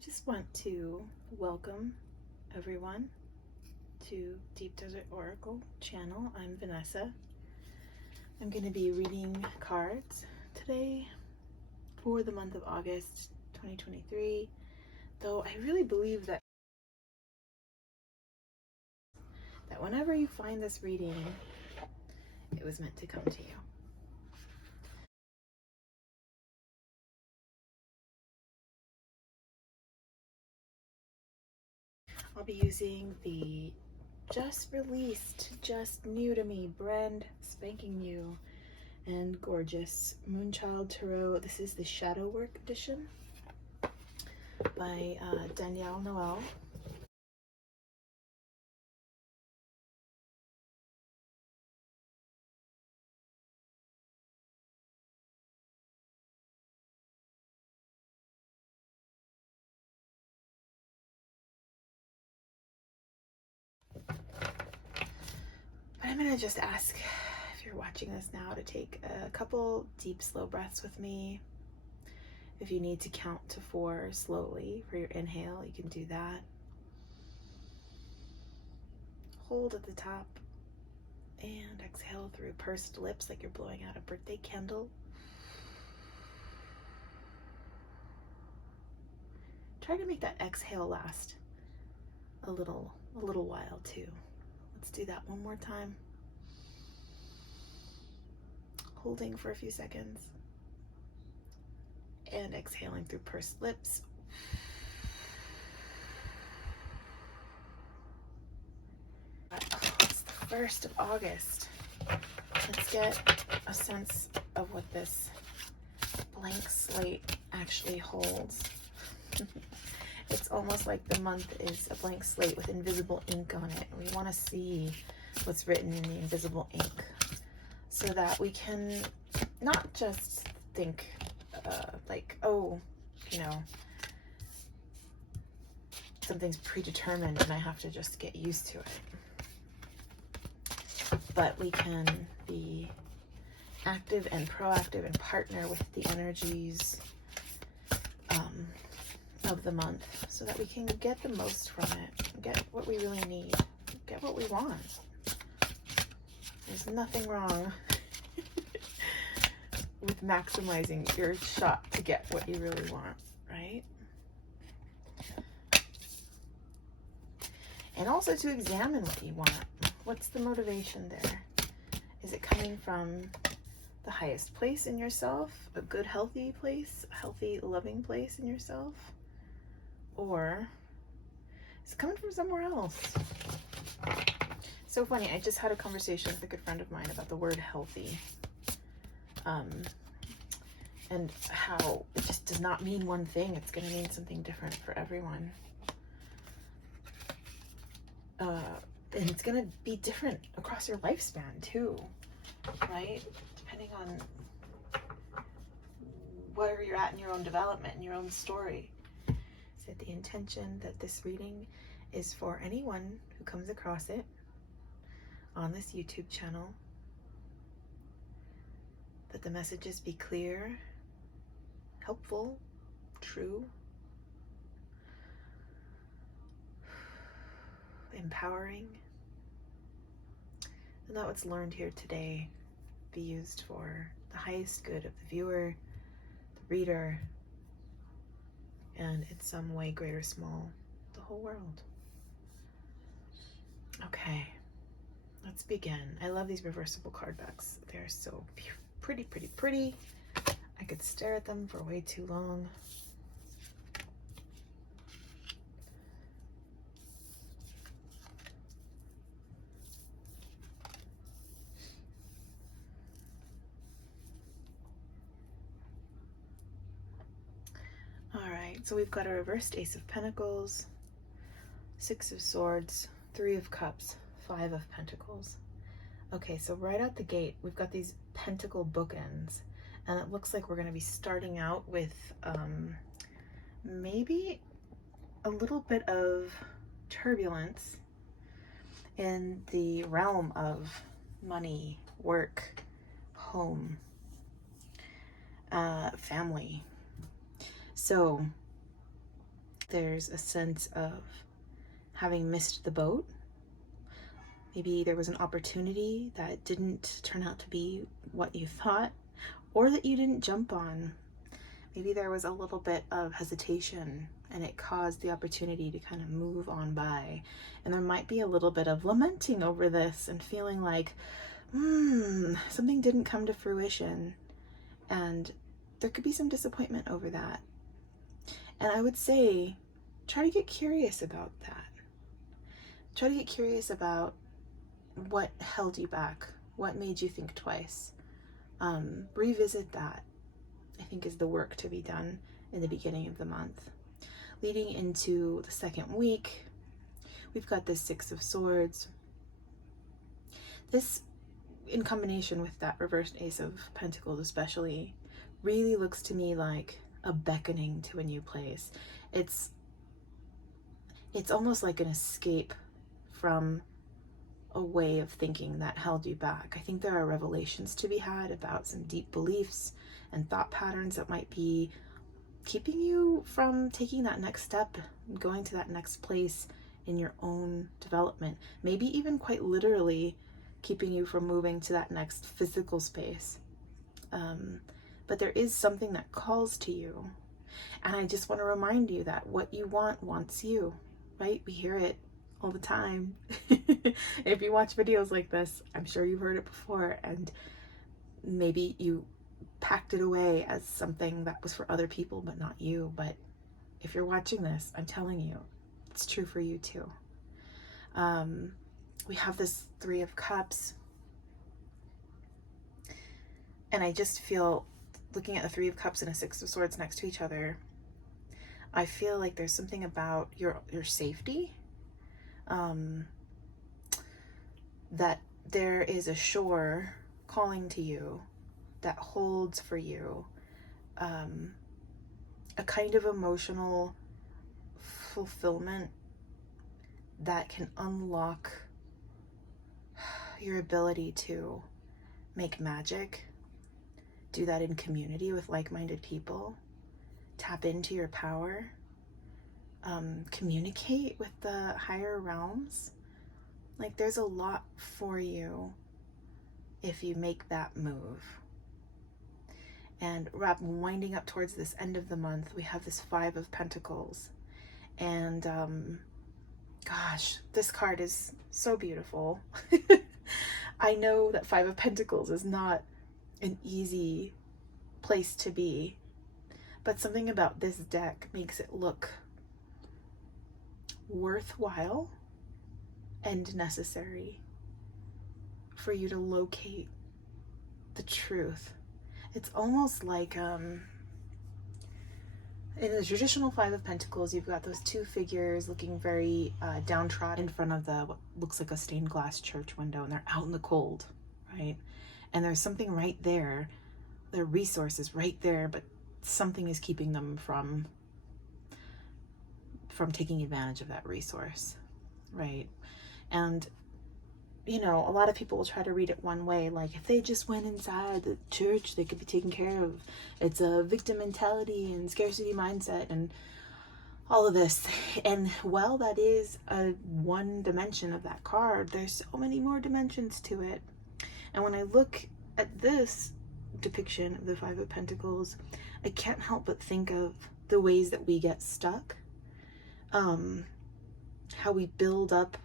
just want to welcome everyone to Deep Desert Oracle channel. I'm Vanessa. I'm going to be reading cards today for the month of August 2023, though I really believe that whenever you find this reading, it was meant to come to you. I'll be using the just released, just new to me, brand spanking new and gorgeous Moonchild Tarot. This is the Shadow Work edition by Danielle Noel. But I'm going to just ask, if you're watching this now, to take a couple deep, slow breaths with me. If you need to count to 4 slowly for your inhale, you can do that. Hold at the top and exhale through pursed lips like you're blowing out a birthday candle. Try to make that exhale last a little while too. Let's do that one more time. Holding for a few seconds and exhaling through pursed lips. It's the 1st of August. Let's get a sense of what this blank slate actually holds. It's almost like the month is a blank slate with invisible ink on it. We want to see what's written in the invisible ink so that we can not just think like, oh, you know, something's predetermined and I have to just get used to it. But we can be active and proactive and partner with the energies of the month so that we can get the most from it, get what we really need, get what we want. There's nothing wrong with maximizing your shot to get what you really want, right? And also to examine what you want. What's the motivation there? Is it coming from the highest place in yourself, a good, healthy place, a healthy, loving place in yourself? Or is it coming from somewhere else? So funny, I just had a conversation with a good friend of mine about the word healthy. And how it just does not mean one thing. It's going to mean something different for everyone. And it's going to be different across your lifespan too, right? Depending on where you're at in your own development, in your own story. So the intention that this reading is for anyone who comes across it on this YouTube channel, that the messages be clear, helpful, true, empowering, and that what's learned here today be used for the highest good of the viewer, the reader, and in some way, great or small, the whole world. Okay, let's begin. I love these reversible card backs. They're so pretty, pretty, pretty. I could stare at them for way too long. All right, so we've got a reversed Ace of Pentacles, 6 of Swords, 3 of Cups, 5 of Pentacles. Okay, so right out the gate, we've got these pentacle bookends, and it looks like we're going to be starting out with maybe a little bit of turbulence in the realm of money, work, home, family. So There's a sense of having missed the boat. Maybe there was an opportunity that didn't turn out to be what you thought, or that you didn't jump on. Maybe there was a little bit of hesitation and it caused the opportunity to kind of move on by. And there might be a little bit of lamenting over this and feeling like, something didn't come to fruition. And there could be some disappointment over that. And I would say, try to get curious about that. Try to get curious about what held you back, what made you think twice. Revisit that, I think, is the work to be done in the beginning of the month. Leading into the second week, we've got this Six of Swords. This, in combination with that reversed Ace of Pentacles especially, really looks to me like a beckoning to a new place. It's almost like an escape from a way of thinking that held you back. I think there are revelations to be had about some deep beliefs and thought patterns that might be keeping you from taking that next step, going to that next place in your own development. Maybe even quite literally keeping you from moving to that next physical space. But there is something that calls to you. And I just want to remind you that what you want wants you, right? We hear it all the time. If you watch videos like this, I'm sure you've heard it before, and maybe you packed it away as something that was for other people but not you. But if you're watching this, I'm telling you, it's true for you too. We have this Three of Cups, and I just feel, looking at the Three of Cups and a Six of Swords next to each other, I feel like there's something about your safety, that there is a shore calling to you that holds for you a kind of emotional fulfillment that can unlock your ability to make magic, do that in community with like-minded people, tap into your power, communicate with the higher realms. Like, there's a lot for you if you make that move. And winding up towards this end of the month, we have this Five of Pentacles. And gosh, this card is so beautiful. I know that Five of Pentacles is not an easy place to be, but something about this deck makes it look worthwhile and necessary for you to locate the truth. It's almost like in the traditional Five of Pentacles, you've got those two figures looking very downtrodden in front of what looks like a stained glass church window, and they're out in the cold, right? And there's something right there, their resources right there, but something is keeping them from taking advantage of that resource, right? And you know, a lot of people will try to read it one way, like if they just went inside the church, they could be taken care of. It's a victim mentality and scarcity mindset and all of this. And while that is one dimension of that card, there's so many more dimensions to it. And when I look at this depiction of the Five of Pentacles, I can't help but think of the ways that we get stuck, how we build up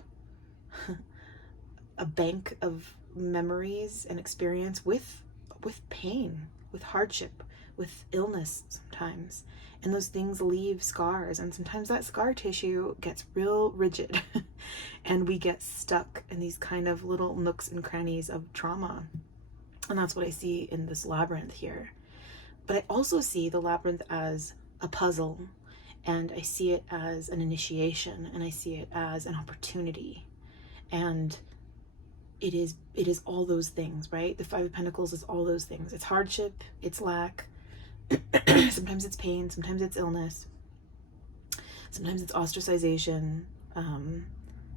a bank of memories and experience with pain, with hardship, with illness sometimes. And those things leave scars, and sometimes that scar tissue gets real rigid and we get stuck in these kind of little nooks and crannies of trauma. And that's what I see in this labyrinth here. But I also see the labyrinth as a puzzle, and I see it as an initiation, and I see it as an opportunity. And it is all those things, right? The Five of Pentacles is all those things. It's hardship, it's lack, sometimes it's pain, sometimes it's illness, sometimes it's ostracization,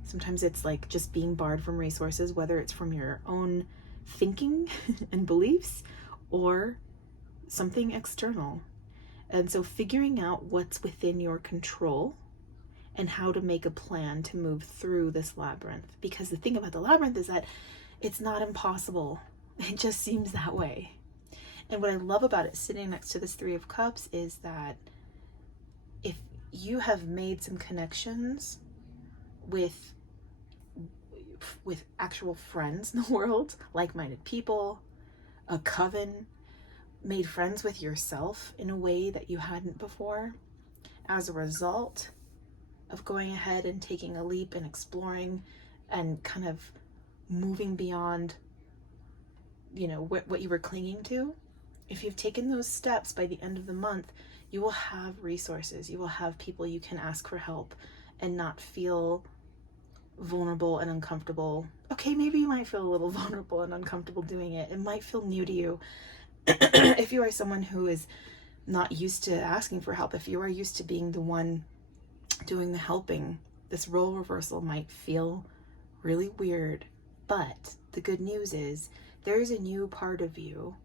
sometimes it's like just being barred from resources, whether it's from your own thinking and beliefs or something external. And so figuring out what's within your control and how to make a plan to move through this labyrinth. Because the thing about the labyrinth is that it's not impossible. It just seems that way. And what I love about it sitting next to this Three of Cups is that if you have made some connections with actual friends in the world, like-minded people, a coven, made friends with yourself in a way that you hadn't before, as a result of going ahead and taking a leap and exploring and kind of moving beyond, you know, what you were clinging to. If you've taken those steps, by the end of the month, you will have resources. You will have people you can ask for help and not feel vulnerable and uncomfortable. Okay, maybe you might feel a little vulnerable and uncomfortable doing it. It might feel new to you. If you are someone who is not used to asking for help, if you are used to being the one doing the helping, this role reversal might feel really weird. But the good news is there is a new part of you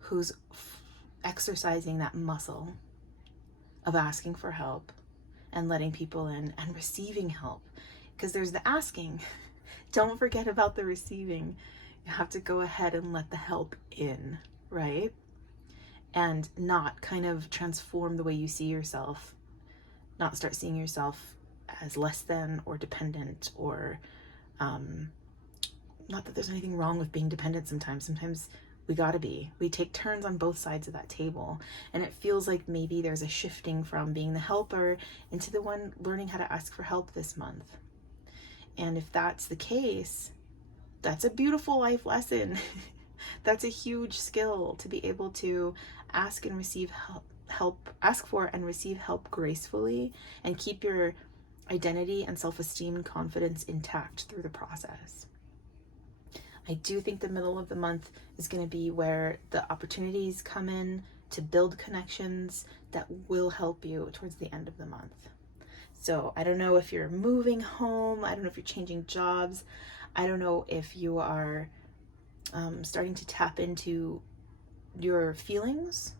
who's exercising that muscle of asking for help and letting people in and receiving help. Because there's the asking. Don't forget about the receiving. You have to go ahead and let the help in, right? And not kind of transform the way you see yourself. Not start seeing yourself as less than or dependent, or not that there's anything wrong with being dependent sometimes. Sometimes we gotta be. We take turns on both sides of that table. And it feels like maybe there's a shifting from being the helper into the one learning how to ask for help this month. And if that's the case, that's a beautiful life lesson. That's a huge skill, to be able to ask and receive help, ask for and receive help gracefully, and keep your identity and self-esteem and confidence intact through the process. I do think the middle of the month is going to be where the opportunities come in to build connections that will help you towards the end of the month. So I don't know if you're moving home. I don't know if you're changing jobs. I don't know if you are starting to tap into your feelings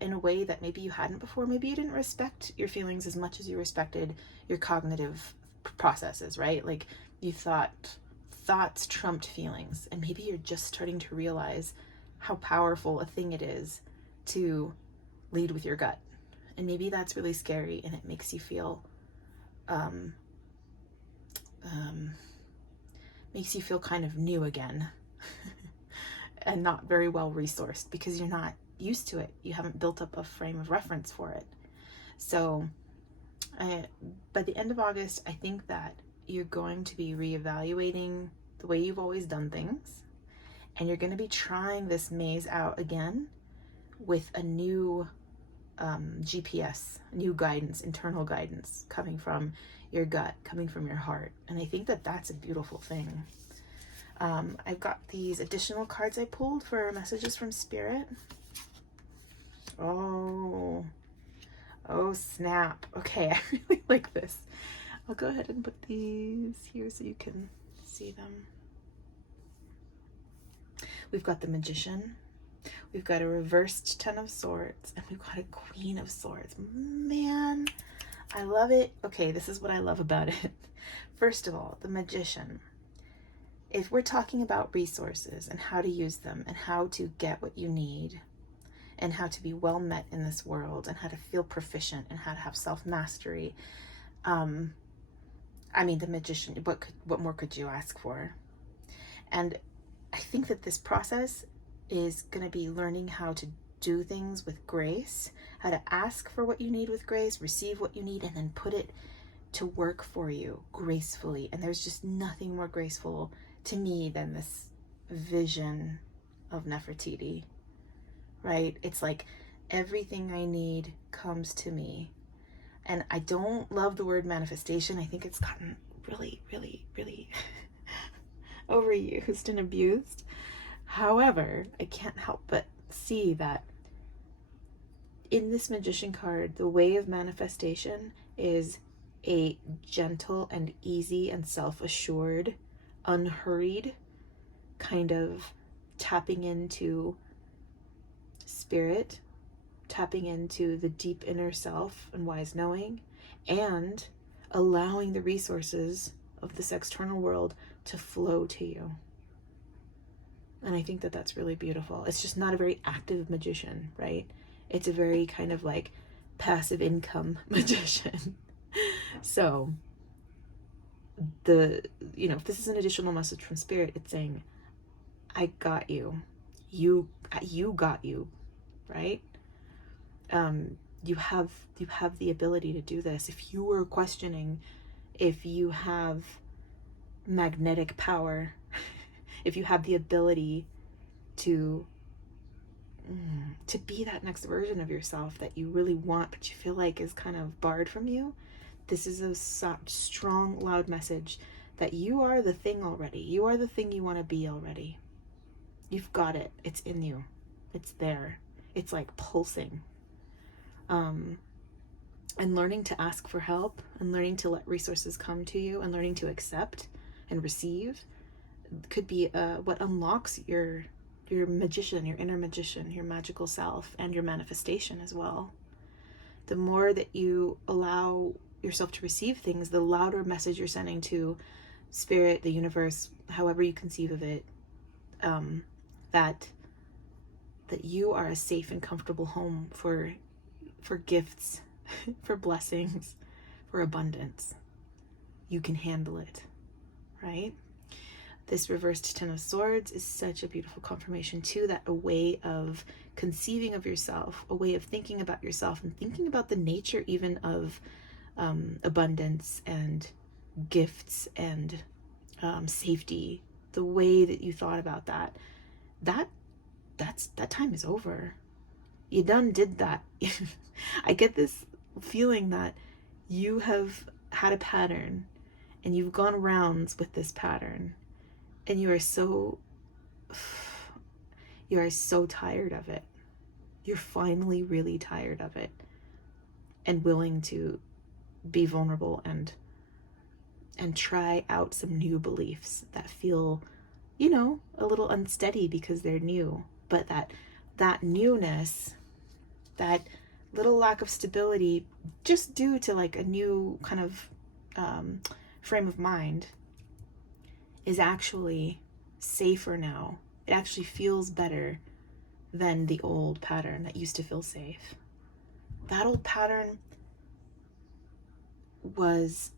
in a way that maybe you hadn't before. Maybe you didn't respect your feelings as much as you respected your cognitive processes, right? Like you thought thoughts trumped feelings, and maybe you're just starting to realize how powerful a thing it is to lead with your gut. And maybe that's really scary, and it makes you feel kind of new again and not very well resourced, because you're not used to it. You haven't built up a frame of reference for it. So by the end of August, I think that you're going to be reevaluating the way you've always done things, and you're going to be trying this maze out again with a new GPS, new guidance, internal guidance coming from your gut, coming from your heart. And I think that that's a beautiful thing. I've got these additional cards I pulled for messages from Spirit. Oh snap. Okay, I really like this. I'll go ahead and put these here so you can see them. We've got the Magician. We've got a reversed Ten of Swords, and we've got a Queen of Swords. Man, I love it. Okay, this is what I love about it. First of all, the Magician. If we're talking about resources and how to use them and how to get what you need and how to be well met in this world and how to feel proficient and how to have self-mastery, I mean, the Magician, what more could you ask for? And I think that this process is going to be learning how to do things with grace, how to ask for what you need with grace, receive what you need, and then put it to work for you gracefully. And there's just nothing more graceful to me than this vision of Nefertiti, right? It's like everything I need comes to me. And I don't love the word manifestation. I think it's gotten really, really, really overused and abused. However, I can't help but see that in this Magician card, the way of manifestation is a gentle and easy and self-assured, unhurried kind of tapping into spirit tapping into the deep inner self and wise knowing, and allowing the resources of this external world to flow to you. And I think that that's really beautiful. It's just not a very active magician, right? It's a very kind of like passive income magician. So if this is an additional message from Spirit, it's saying, I got you. You got you, right? You have the ability to do this. If you were questioning if you have magnetic power, if you have the ability to be that next version of yourself that you really want, but you feel like is kind of barred from you, this is a strong, loud message that you are the thing already. You are the thing you want to be already. You've got it. It's in you. It's there. It's like pulsing. And learning to ask for help, and learning to let resources come to you, and learning to accept and receive could be what unlocks your magician, your inner magician, your magical self, and your manifestation as well. The more that you allow yourself to receive things, the louder message you're sending to Spirit, the universe, however you conceive of it, that you are a safe and comfortable home for gifts, for blessings, for abundance. You can handle it, right? This reversed Ten of Swords is such a beautiful confirmation too, that a way of conceiving of yourself, a way of thinking about yourself, and thinking about the nature even of abundance and gifts and safety, the way that you thought about that time is over. You done did that. I get this feeling that you have had a pattern and you've gone rounds with this pattern, and you are so tired of it. You're finally really tired of it and willing to be vulnerable and try out some new beliefs that feel, a little unsteady because they're new, but that newness, that little lack of stability, just due to like a new kind of frame of mind, is actually safer now. It actually feels better than the old pattern that used to feel safe. That old pattern was,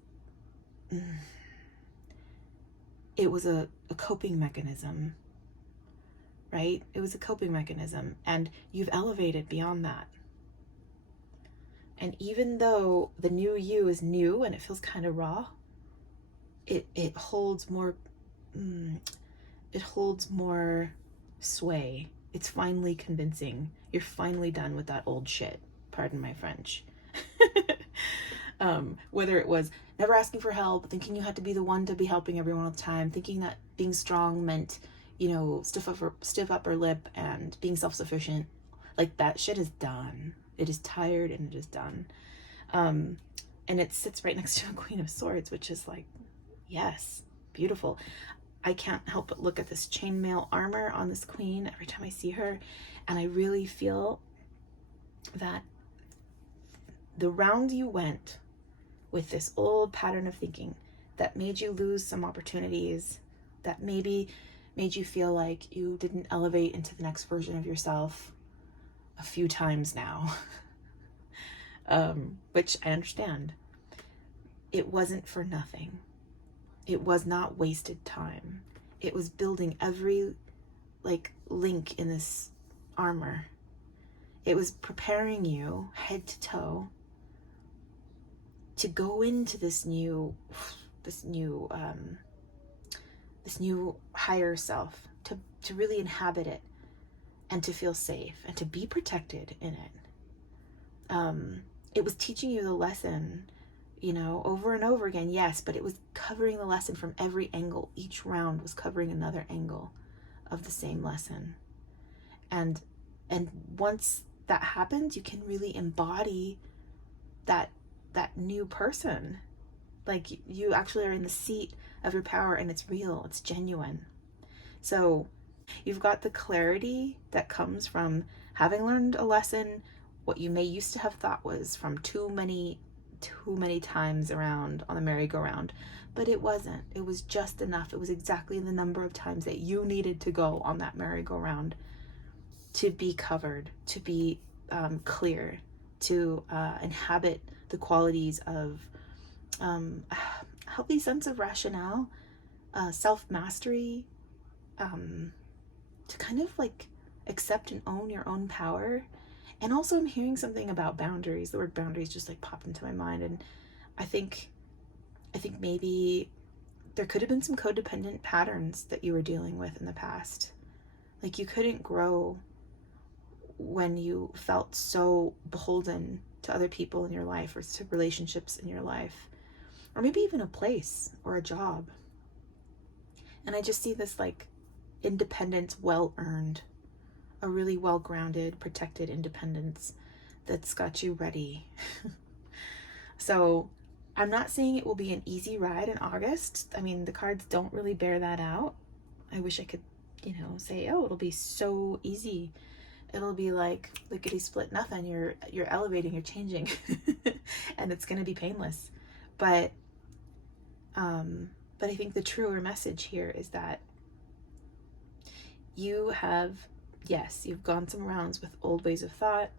it was a coping mechanism, right? It was a coping mechanism, and you've elevated beyond that. And even though the new you is new and it feels kind of raw, it holds more, sway. It's finally convincing. You're finally done with that old shit. Pardon my French. Whether it was never asking for help, thinking you had to be the one to be helping everyone all the time, thinking that being strong meant, stiff upper lip and being self-sufficient, like that shit is done. It is tired and it is done. And it sits right next to a Queen of Swords, which is like, yes, beautiful. I can't help but look at this chainmail armor on this queen every time I see her, and I really feel that the round you went with this old pattern of thinking that made you lose some opportunities, that maybe made you feel like you didn't elevate into the next version of yourself a few times now, which I understand. It wasn't for nothing. It was not wasted time. It was building every link in this armor. It was preparing you head to toe to go into this new higher self, to really inhabit it and to feel safe and to be protected in it. It was teaching you the lesson, over and over again, yes, but it was covering the lesson from every angle. Each round was covering another angle of the same lesson. And once that happens, you can really embody that new person. Like, you actually are in the seat of your power, and it's real, it's genuine. So you've got the clarity that comes from having learned a lesson what you may used to have thought was from too many times around on the merry-go-round, but it wasn't. It was just enough. It was exactly the number of times that you needed to go on that merry-go-round to be covered, to be clear, to inhabit the qualities of a healthy sense of rationale, self-mastery, to kind of like accept and own your own power. And also I'm hearing something about boundaries. The word boundaries just like popped into my mind, and I think maybe there could have been some codependent patterns that you were dealing with in the past. Like you couldn't grow when you felt so beholden to other people in your life or to relationships in your life, or maybe even a place or a job. And I just see this like independence, well-earned, a really well-grounded, protected independence that's got you ready. So I'm not saying it will be an easy ride in August. I mean, the cards don't really bear that out. I wish I could, say, oh, it'll be so easy. It'll be like lickety split nothing. You're elevating, you're changing, and it's gonna be painless. But I think the truer message here is that you have, yes, you've gone some rounds with old ways of thought,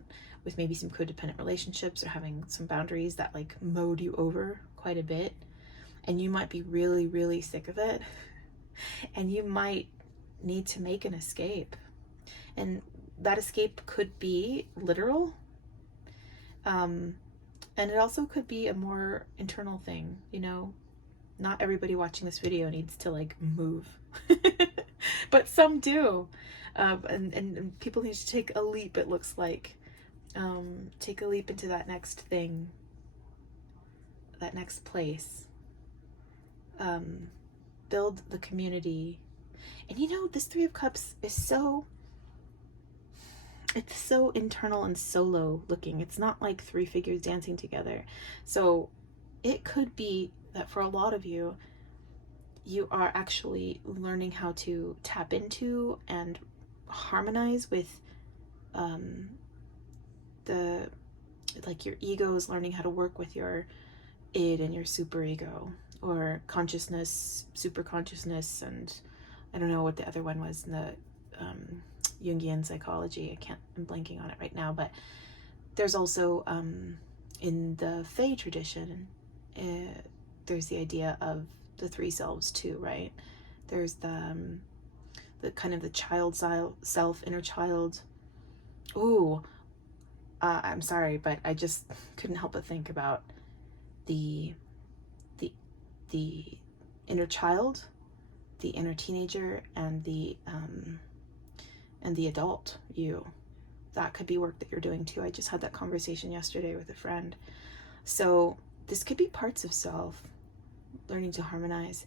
with maybe some codependent relationships or having some boundaries that like mowed you over quite a bit. And you might be really, really sick of it. And you might need to make an escape. And that escape could be literal. And it also could be a more internal thing, Not everybody watching this video needs to like move, but some do. And people need to take a leap, it looks like. Take a leap into that next thing, that next place. Build the community. And this Three of Cups is it's so internal and solo looking. It's not like three figures dancing together. So it could be that for a lot of you, you are actually learning how to tap into and harmonize with your ego is learning how to work with your id and your super ego, or consciousness, super consciousness, and I don't know what the other one was in the Jungian psychology. I'm blanking on it right now, but there's also in the Fae tradition, there's the idea of the three selves too, right? There's the kind of the child self, inner child. Ooh, I'm sorry, but I just couldn't help but think about the inner child, the inner teenager, and the adult you. That could be work that you're doing too. I just had that conversation yesterday with a friend. So this could be parts of self learning to harmonize.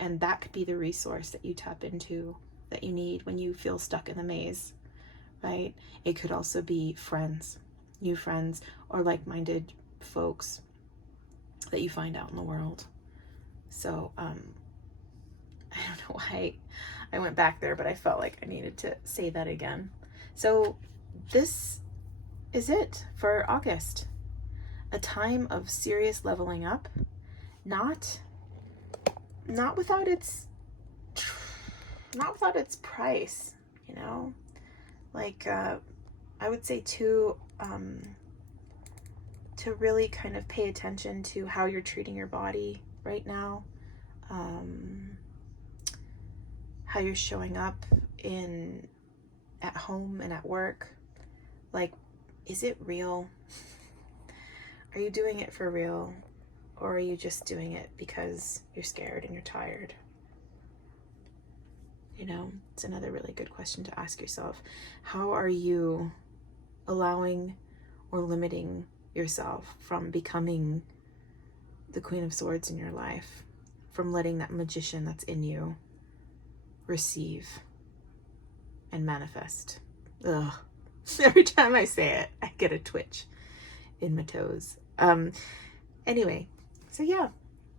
And that could be the resource that you tap into, that you need when you feel stuck in the maze, right? It could also be friends, new friends, or like-minded folks that you find out in the world. So I don't know why I went back there, but I felt like I needed to say that again. So this is it for August. A time of serious leveling up, not without its price, like I would say to really kind of pay attention to how you're treating your body right now, how you're showing up at home and at work. Like, is it real? Are you doing it for real? Or are you just doing it because you're scared and you're tired? It's another really good question to ask yourself. How are you allowing or limiting yourself from becoming the Queen of Swords in your life? From letting that magician that's in you receive and manifest. Ugh. Every time I say it, I get a twitch in my toes. Anyway, so yeah,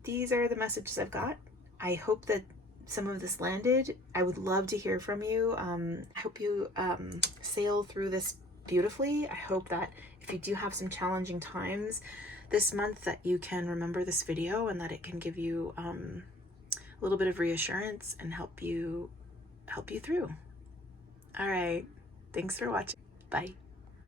these are the messages I've got. I hope that some of this landed. I would love to hear from you. I hope you sail through this beautifully. I hope that if you do have some challenging times this month, that you can remember this video and that it can give you a little bit of reassurance and help you through. All right, thanks for watching. Bye.